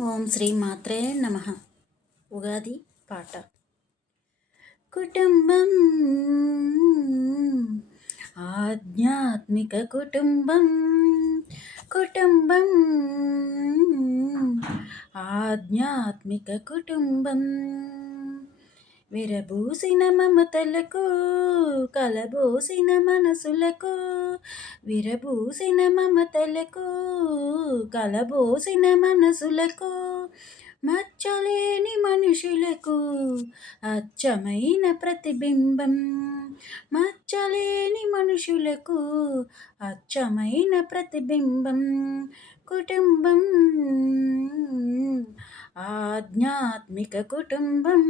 ఓం శ్రీ మాత్రే నమః. ఉగాది పాట. కుటుంబం ఆధ్యాత్మిక కుటుంబం, కుటుంబం ఆధ్యాత్మిక కుటుంబం, విరబూసిన మమతలకు కలబోసిన మనసులకు, విరబూసిన మమతలకు కలబోసిన మనసులకు, మచ్చలేని మనుషులకు అచ్చమైన ప్రతిబింబం, మచ్చలేని మనుషులకు అచ్చమైన ప్రతిబింబం, కుటుంబం ఆధ్యాత్మిక కుటుంబం.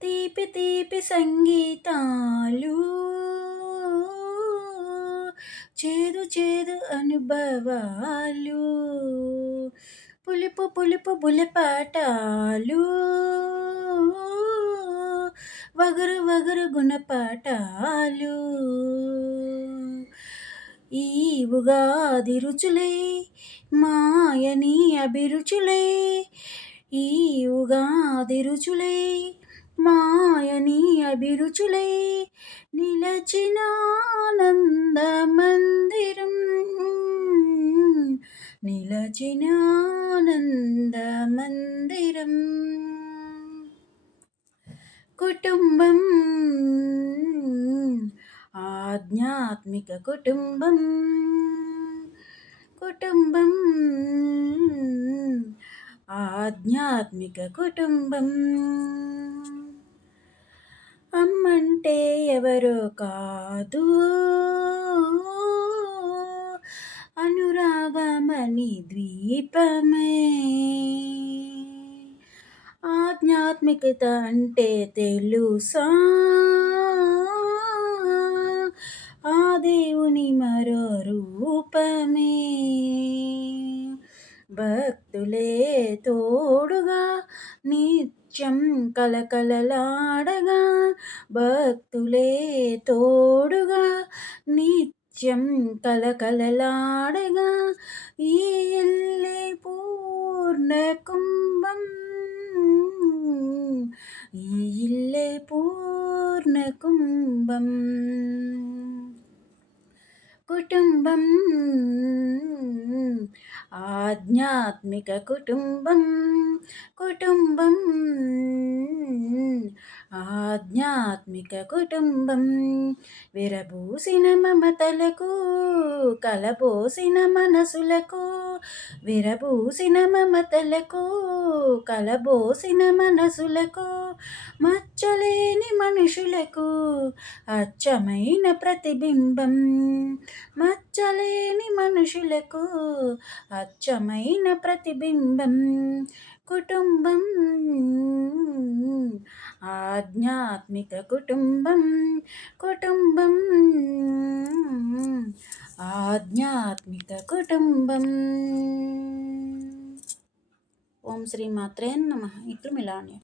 తీపి తీపి సంగీతాలు, చేదు చేదు అనుభవాలు, పులుపు పులుపు బులపాటాలు, వగరు వగరు గుణపాఠాలు, ఈ ఉగాది రుచులే మాయని అభిరుచులే, ఈ ఉగాది రుచులే మాయని అభిరుచులై నిలచిన ఆనంద మందిరం, నిలచిన ఆనంద మందిరం, కుటుంబం ఆధ్యాత్మిక కుటుంబం, కుటుంబం ఆధ్యాత్మిక కుటుంబం. అమ్మంటే ఎవరో కాదు, అనురాగమణి ద్వీపమే, ఆధ్యాత్మికత అంటే తెలుసా, ఆ దేవుని మరో రూపమే, భక్తులే తోడుగా నిత్యం కలకలలాడగా, భక్తులే తోడుగా నిత్యం కలకలలాడగా, ఈ ఇల్లే పూర్ణ కుంభం, ఈ ఇల్లే పూర్ణ కుంభం, కుటుంబం ఆధ్యాత్మిక కుటుంబం, కుటుంబం ఆధ్యాత్మిక కుటుంబం, విరబూసిన మమతలకు కలబోసిన మనసులకు, విరబూసిన మమతలకు కలబోసిన మనసులకు, మచ్చలేని మనుషులకు అచ్చమైన ప్రతిబింబం, మచ్చలేని మనుషులకు అచ్చమైన ప్రతిబింబం, కుటుంబం ఆధ్యాత్మిక కుటుంబం, కుటుంబం ఆధ్యాత్మిక కుటుంబం. ఓం శ్రీ మాత్రే నమః. ఇట్లు మిలాన్య.